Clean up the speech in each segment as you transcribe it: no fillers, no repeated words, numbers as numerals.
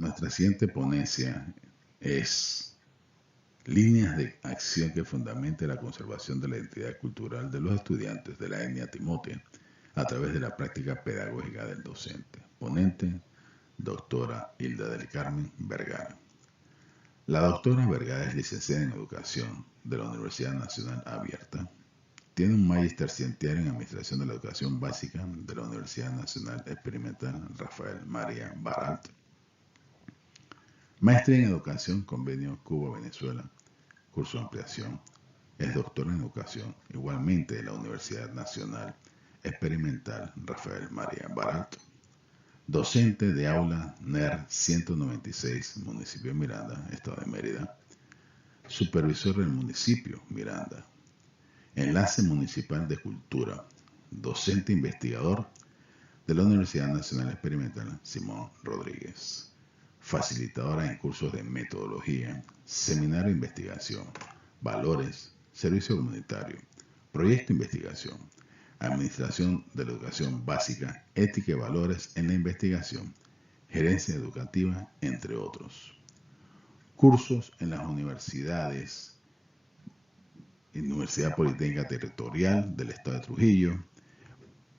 Nuestra siguiente ponencia es líneas de acción que fundamenten la conservación de la identidad cultural de los estudiantes de la etnia Timote a través de la práctica pedagógica del docente. Ponente, doctora Hilda del Carmen Vergara. La doctora Vergara es licenciada en Educación de la Universidad Nacional Abierta. Tiene un magíster científico en Administración de la Educación Básica de la Universidad Nacional Experimental Rafael María Baralt. Maestría en Educación, Convenio Cuba-Venezuela, curso de ampliación. Es doctora en Educación, igualmente de la Universidad Nacional Experimental Rafael María Baralt. Docente de aula NER 196, municipio de Miranda, estado de Mérida. Supervisor del municipio Miranda. Enlace Municipal de Cultura. Docente investigador de la Universidad Nacional Experimental Simón Rodríguez. Facilitadora en cursos de metodología, seminario de investigación, valores, servicio comunitario, proyecto de investigación, administración de la educación básica, ética y valores en la investigación, gerencia educativa, entre otros. Cursos en las universidades, Universidad Politécnica Territorial del Estado de Trujillo,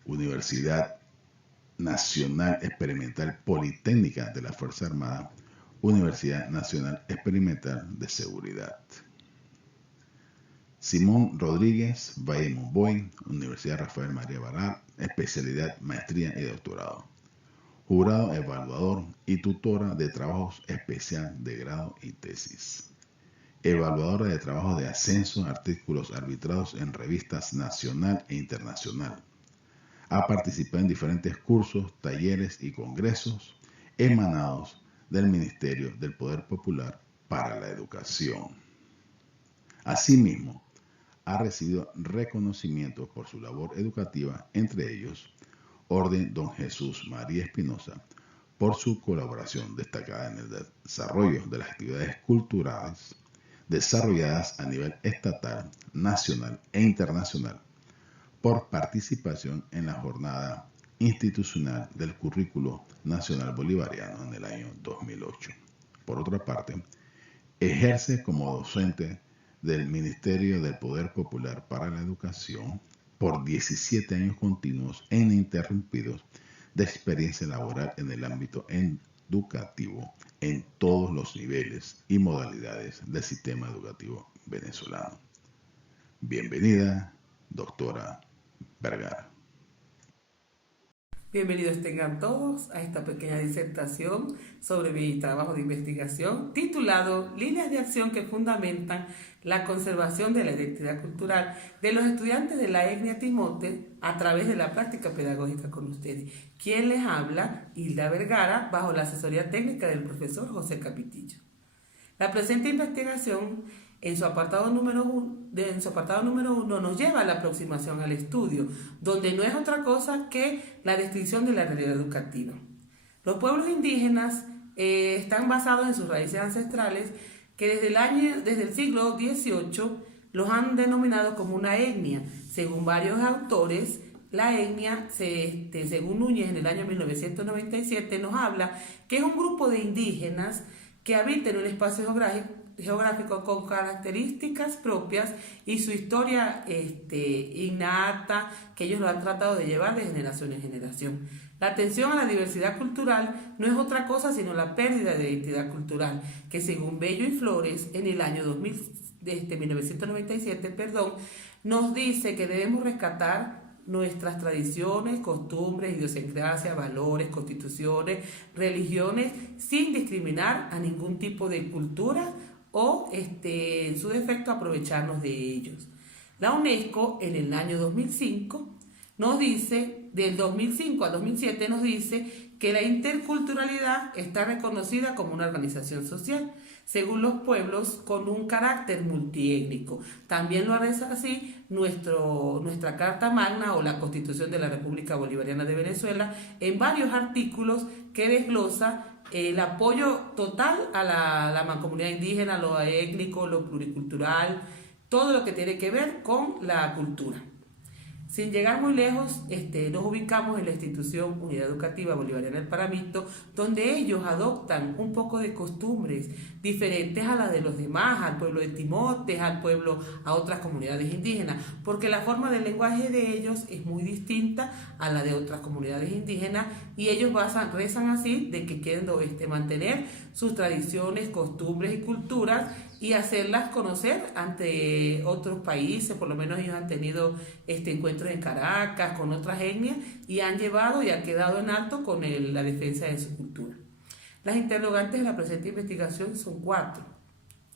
Universidad Nacional Experimental Politécnica de la Fuerza Armada, Universidad Nacional Experimental de Seguridad. Simón Rodríguez, Valle Monboy, Universidad Rafael María Baralt, especialidad, maestría y doctorado. Jurado evaluador y tutora de trabajos especial de grado y tesis. Evaluadora de trabajos de ascenso, artículos arbitrados en revistas nacional e internacional. Ha participado en diferentes cursos, talleres y congresos emanados del Ministerio del Poder Popular para la Educación. Asimismo, ha recibido reconocimientos por su labor educativa, entre ellos Orden Don Jesús María Espinosa, por su colaboración destacada en el desarrollo de las actividades culturales desarrolladas a nivel estatal, nacional e internacional, por participación en la jornada institucional del Currículo Nacional Bolivariano en el año 2008. Por otra parte, ejerce como docente del Ministerio del Poder Popular para la Educación por 17 años continuos e ininterrumpidos de experiencia laboral en el ámbito educativo en todos los niveles y modalidades del sistema educativo venezolano. Bienvenida, doctora Vergara. Bienvenidos tengan todos a esta pequeña disertación sobre mi trabajo de investigación titulado Líneas de acción que fundamentan la conservación de la identidad cultural de los estudiantes de la etnia Timote a través de la práctica pedagógica con ustedes. ¿Quién les habla? Hilda Vergara, bajo la asesoría técnica del profesor José Capitillo. La presente investigación en su apartado número 1 nos lleva a la aproximación al estudio, donde no es otra cosa que la descripción de la realidad educativa. Los pueblos indígenas están basados en sus raíces ancestrales que desde el siglo XVIII los han denominado como una etnia. Según varios autores, la etnia, según Núñez en el año 1997, nos habla que es un grupo de indígenas que habitan en un espacio geográfico con características propias y su historia innata, que ellos lo han tratado de llevar de generación en generación. La atención a la diversidad cultural no es otra cosa sino la pérdida de identidad cultural, que según Bello y Flores, en el año 1997, nos dice que debemos rescatar nuestras tradiciones, costumbres, idiosincrasia, valores, constituciones, religiones, sin discriminar a ningún tipo de cultura o, en su defecto, aprovecharnos de ellos. La UNESCO, en el año 2005, nos dice, del 2005 al 2007, nos dice que la interculturalidad está reconocida como una organización social, según los pueblos, con un carácter multiétnico. También lo hace así nuestra Carta Magna o la Constitución de la República Bolivariana de Venezuela, en varios artículos que desglosa el apoyo total a la mancomunidad indígena, lo étnico, lo pluricultural, todo lo que tiene que ver con la cultura. Sin llegar muy lejos, nos ubicamos en la institución Unidad Educativa Bolivariana del Paramito, donde ellos adoptan un poco de costumbres diferentes a las de los demás, al pueblo de Timotes, a otras comunidades indígenas, porque la forma del lenguaje de ellos es muy distinta a la de otras comunidades indígenas y ellos rezan así de que quieren mantener sus tradiciones, costumbres y culturas y hacerlas conocer ante otros países. Por lo menos ellos han tenido encuentros en Caracas con otras etnias y han llevado y han quedado en alto con la defensa de su cultura. Las interrogantes de la presente investigación son 4.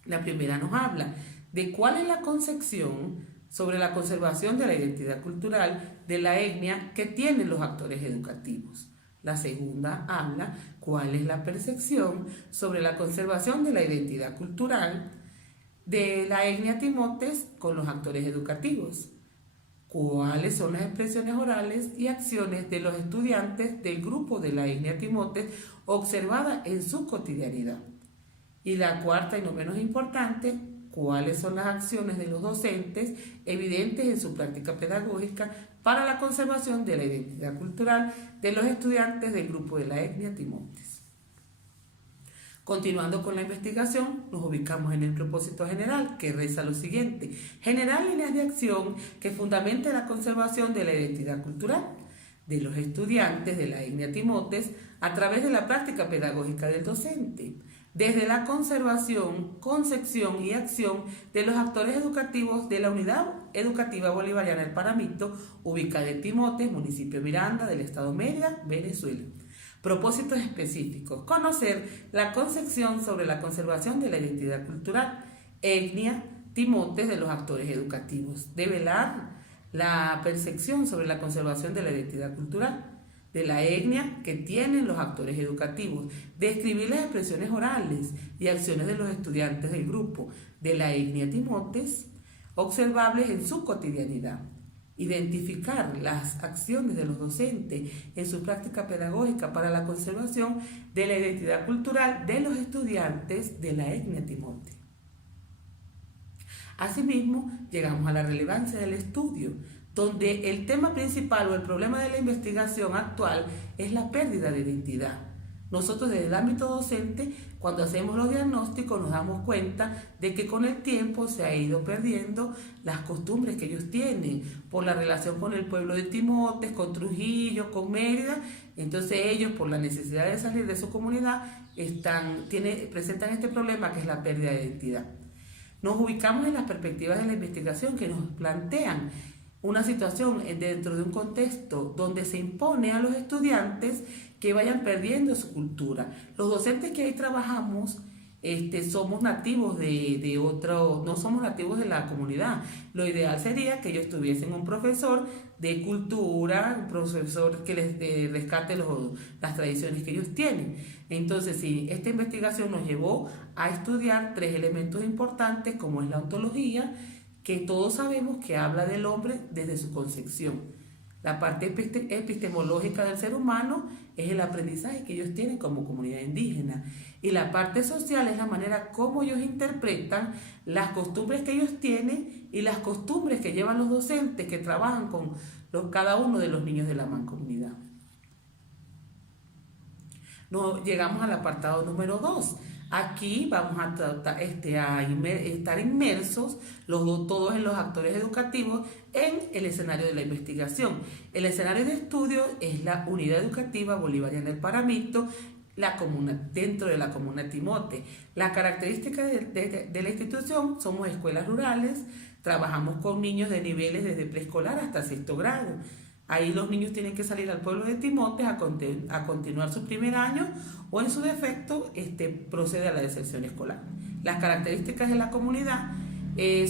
La primera nos habla de cuál es la concepción sobre la conservación de la identidad cultural de la etnia que tienen los actores educativos. La segunda habla cuál es la percepción sobre la conservación de la identidad cultural de la etnia Timotes con los actores educativos. ¿Cuáles son las expresiones orales y acciones de los estudiantes del grupo de la etnia Timotes observadas en su cotidianidad? Y la cuarta y no menos importante, ¿cuáles son las acciones de los docentes evidentes en su práctica pedagógica para la conservación de la identidad cultural de los estudiantes del grupo de la etnia Timotes? Continuando con la investigación, nos ubicamos en el propósito general, que reza lo siguiente: generar líneas de acción que fundamenten la conservación de la identidad cultural de los estudiantes de la etnia Timotes a través de la práctica pedagógica del docente, desde la conservación, concepción y acción de los actores educativos de la Unidad Educativa Bolivariana del Paramito, ubicada en Timotes, municipio Miranda, del estado Mérida, Venezuela. Propósitos específicos: conocer la concepción sobre la conservación de la identidad cultural, etnia, Timotes de los actores educativos. Develar la percepción sobre la conservación de la identidad cultural de la etnia que tienen los actores educativos. Describir las expresiones orales y acciones de los estudiantes del grupo de la etnia Timotes observables en su cotidianidad. Identificar las acciones de los docentes en su práctica pedagógica para la conservación de la identidad cultural de los estudiantes de la etnia Timote. Asimismo, llegamos a la relevancia del estudio, donde el tema principal o el problema de la investigación actual es la pérdida de identidad. Nosotros desde el ámbito docente, cuando hacemos los diagnósticos, nos damos cuenta de que con el tiempo se ha ido perdiendo las costumbres que ellos tienen por la relación con el pueblo de Timotes, con Trujillo, con Mérida. Entonces ellos, por la necesidad de salir de su comunidad, presentan este problema que es la pérdida de identidad. Nos ubicamos en las perspectivas de la investigación que nos plantean una situación dentro de un contexto donde se impone a los estudiantes que vayan perdiendo su cultura. Los docentes que ahí trabajamos somos nativos no somos nativos de la comunidad. Lo ideal sería que ellos tuviesen un profesor de cultura, un profesor que les rescate las tradiciones que ellos tienen. Entonces, sí, esta investigación nos llevó a estudiar 3 elementos importantes, como es la ontología, que todos sabemos que habla del hombre desde su concepción. La parte epistemológica del ser humano es el aprendizaje que ellos tienen como comunidad indígena. Y la parte social es la manera como ellos interpretan las costumbres que ellos tienen y las costumbres que llevan los docentes que trabajan con cada uno de los niños de la mancomunidad. Llegamos al apartado número 2. Aquí vamos a estar inmersos todos en los actores educativos en el escenario de la investigación. El escenario de estudio es la Unidad Educativa Bolivariana del Paramito, dentro de la comuna Timote. Las características de la institución: somos escuelas rurales, trabajamos con niños de niveles desde preescolar hasta 6º grado. Ahí los niños tienen que salir al pueblo de Timotes a continuar su primer año o en su defecto procede a la deserción escolar. Las características de la comunidad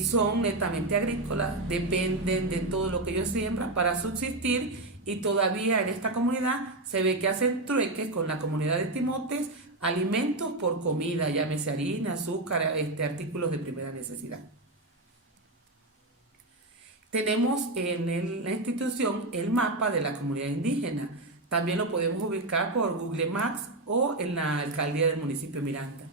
son netamente agrícolas, dependen de todo lo que ellos siembran para subsistir y todavía en esta comunidad se ve que hacen trueques con la comunidad de Timotes, alimentos por comida, llámese harina, azúcar, artículos de primera necesidad. Tenemos en la institución el mapa de la comunidad indígena. También lo podemos ubicar por Google Maps o en la alcaldía del municipio Miranda.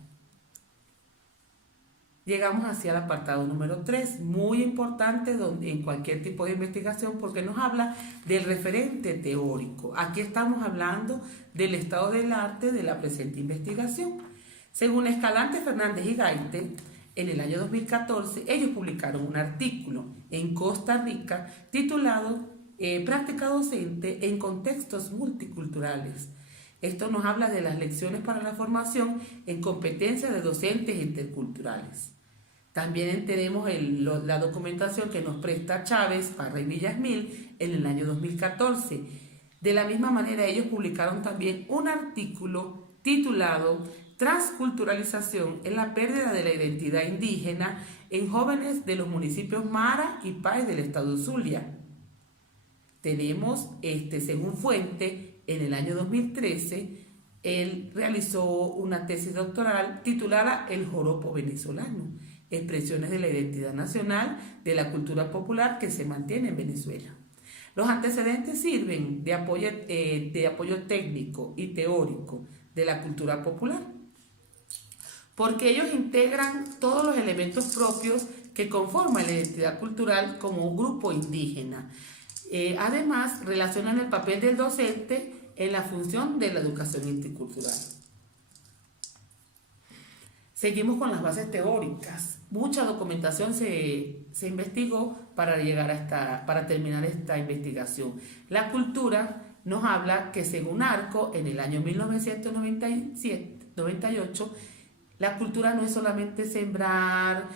llegamos hacia el apartado número 3, muy importante en cualquier tipo de investigación porque nos habla del referente teórico. Aquí estamos hablando del estado del arte de la presente investigación. Según Escalante, Fernández y Gaite, en el año 2014, ellos publicaron un artículo en Costa Rica titulado Práctica docente en contextos multiculturales. Esto nos habla de las lecciones para la formación en competencias de docentes interculturales. También tenemos la documentación que nos presta Chávez, Parra y Villasmil en el año 2014. De la misma manera, ellos publicaron también un artículo titulado Transculturalización en la pérdida de la identidad indígena en jóvenes de los municipios Mara y Páez del estado Zulia. Tenemos, según fuente, en el año 2013, él realizó una tesis doctoral titulada El joropo venezolano, expresiones de la identidad nacional de la cultura popular que se mantiene en Venezuela. Los antecedentes sirven de apoyo técnico y teórico de la cultura popular, porque ellos integran todos los elementos propios que conforman la identidad cultural como un grupo indígena. Además, relacionan el papel del docente en la función de la educación intercultural. Seguimos con las bases teóricas. Mucha documentación se investigó para terminar esta investigación. La cultura nos habla que según Arco, en el año 1998, la cultura no es solamente sembrar,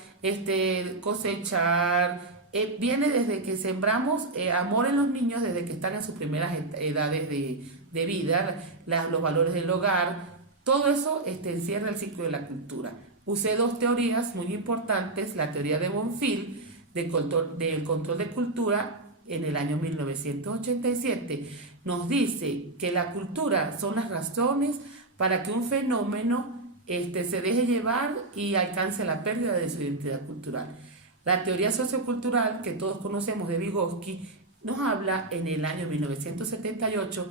cosechar, viene desde que sembramos amor en los niños, desde que están en sus primeras edades de vida, los valores del hogar. Todo eso encierra el ciclo de la cultura. Usé dos teorías muy importantes, la teoría de Bonfil, del control de cultura, en el año 1987, nos dice que la cultura son las razones para que un fenómeno se deje llevar y alcance la pérdida de su identidad cultural. La teoría sociocultural, que todos conocemos de Vygotsky, nos habla en el año 1978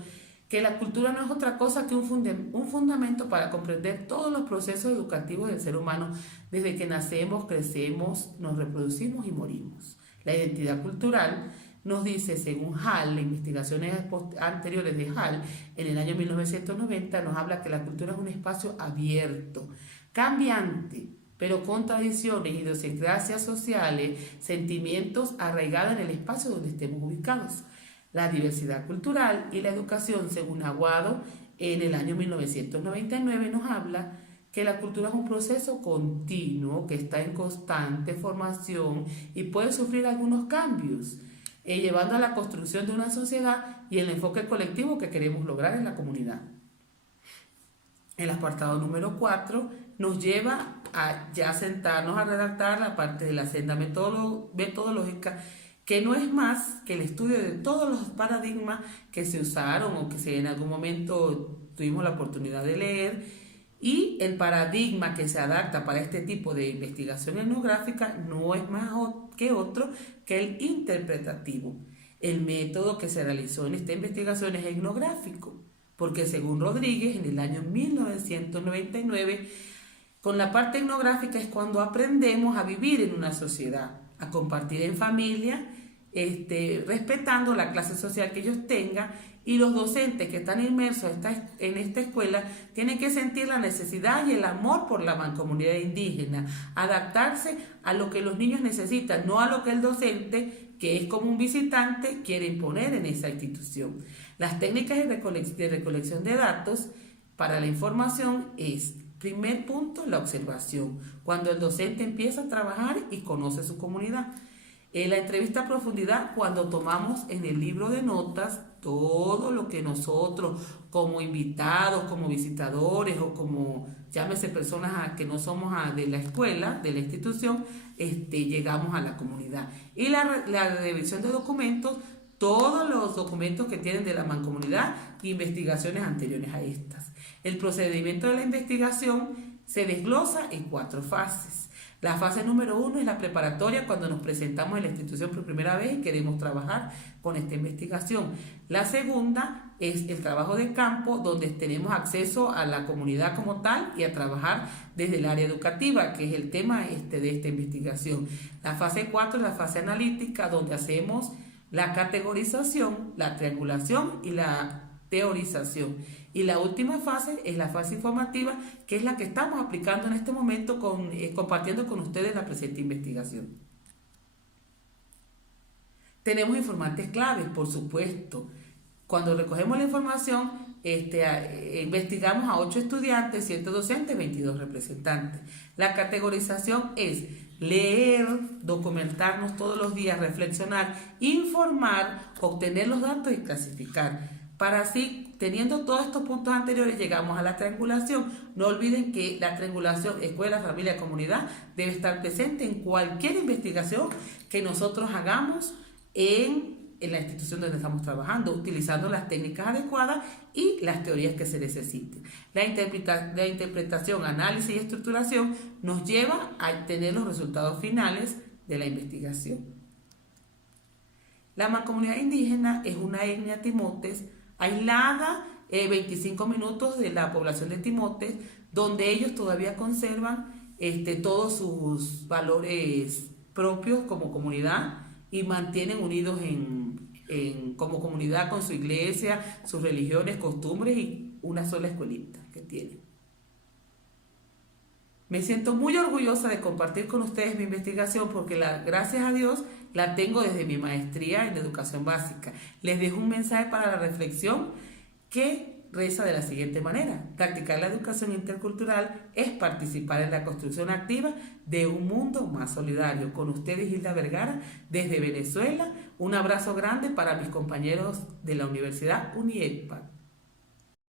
que la cultura no es otra cosa que un fundamento para comprender todos los procesos educativos del ser humano desde que nacemos, crecemos, nos reproducimos y morimos. La identidad cultural nos dice, según Hall, las investigaciones anteriores de Hall, en el año 1990, nos habla que la cultura es un espacio abierto, cambiante, pero con tradiciones, idiosincrasias sociales, sentimientos arraigados en el espacio donde estemos ubicados. La diversidad cultural y la educación, según Aguado, en el año 1999 nos habla que la cultura es un proceso continuo que está en constante formación y puede sufrir algunos cambios, llevando a la construcción de una sociedad y el enfoque colectivo que queremos lograr en la comunidad. El apartado número 4 nos lleva a ya sentarnos a redactar la parte de la senda metodológica, que no es más que el estudio de todos los paradigmas que se usaron o que en algún momento tuvimos la oportunidad de leer, y el paradigma que se adapta para este tipo de investigación etnográfica no es más que otro que el interpretativo. El método que se realizó en esta investigación es etnográfico, porque según Rodríguez, en el año 1999, con la parte etnográfica es cuando aprendemos a vivir en una sociedad, a compartir en familia, respetando la clase social que ellos tengan, y los docentes que están inmersos en esta escuela tienen que sentir la necesidad y el amor por la mancomunidad indígena, adaptarse a lo que los niños necesitan, no a lo que el docente, que es como un visitante, quiere imponer en esa institución. Las técnicas de recolección de datos para la información es, primer punto, la observación, cuando el docente empieza a trabajar y conoce su comunidad. La entrevista a profundidad, cuando tomamos en el libro de notas todo lo que nosotros como invitados, como visitadores o como, llámese personas que no somos de la escuela, de la institución, llegamos a la comunidad. Y la revisión de documentos, todos los documentos que tienen de la mancomunidad e investigaciones anteriores a estas. El procedimiento de la investigación se desglosa en 4 fases. La fase número 1 es la preparatoria, cuando nos presentamos en la institución por primera vez y queremos trabajar con esta investigación. La segunda es el trabajo de campo, donde tenemos acceso a la comunidad como tal y a trabajar desde el área educativa, que es el tema de esta investigación. La fase 4 es la fase analítica, donde hacemos la categorización, la triangulación y la teorización. Y la última fase es la fase informativa, que es la que estamos aplicando en este momento, compartiendo con ustedes la presente investigación. Tenemos informantes claves, por supuesto. Cuando recogemos la información, investigamos a 8 estudiantes, 7 docentes, 22 representantes. La categorización es leer, documentarnos todos los días, reflexionar, informar, obtener los datos y clasificar. Para así, teniendo todos estos puntos anteriores, llegamos a la triangulación. No olviden que la triangulación escuela, familia, comunidad debe estar presente en cualquier investigación que nosotros hagamos en la institución donde estamos trabajando, utilizando las técnicas adecuadas y las teorías que se necesiten. La interpretación, análisis y estructuración nos lleva a tener los resultados finales de la investigación. La mancomunidad indígena es una etnia timotes aislada 25 minutos de la población de Timotes, donde ellos todavía conservan todos sus valores propios como comunidad y mantienen unidos como comunidad con su iglesia, sus religiones, costumbres y una sola escuelita que tienen. Me siento muy orgullosa de compartir con ustedes mi investigación porque gracias a Dios la tengo desde mi maestría en educación básica. Les dejo un mensaje para la reflexión que reza de la siguiente manera: practicar la educación intercultural es participar en la construcción activa de un mundo más solidario. Con ustedes, Hilda Vergara, desde Venezuela. Un abrazo grande para mis compañeros de la Universidad UNIECPA.